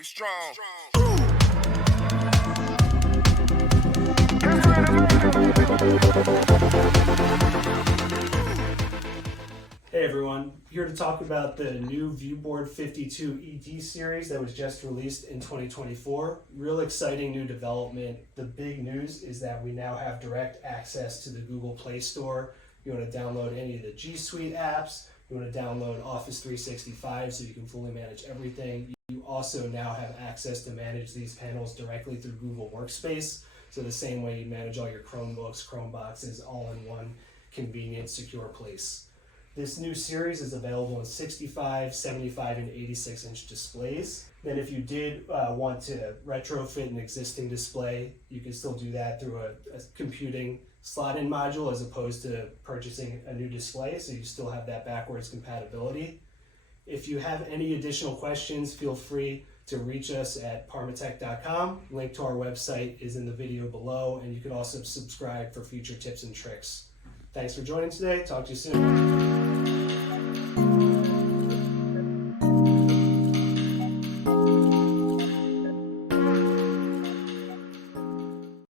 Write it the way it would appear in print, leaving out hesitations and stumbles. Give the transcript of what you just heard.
Get strong. Hey everyone, here to talk about the new ViewBoard 52 ED Series that was just released in 2024. Real exciting new development. The big news is that we now have direct access to the Google Play Store. You want to download any of the G Suite apps, you want to download Office 365 so you can fully manage everything. You also now have access to manage these panels directly through Google Workspace. So the same way you manage all your Chromebooks, Chromeboxes, all in one convenient, secure place. This new series is available in 65, 75, and 86-inch displays. Then if you did want to retrofit an existing display, you can still do that through a computing slot-in module as opposed to purchasing a new display, so you still have that backwards compatibility. If you have any additional questions, feel free to reach us at parmeTECH.com. Link to our website is in the video below, and you can also subscribe for future tips and tricks. Thanks for joining today. Talk to you soon.